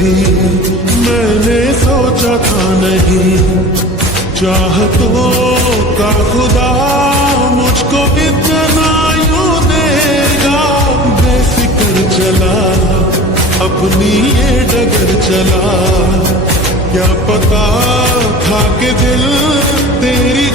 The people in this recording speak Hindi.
कभी मैंने सोचा था नहीं, चाहतों का खुदा मुझको इतना यूं देगा। बेफिक्र चला अपनी ये डगर चला, क्या पता था कि दिल तेरी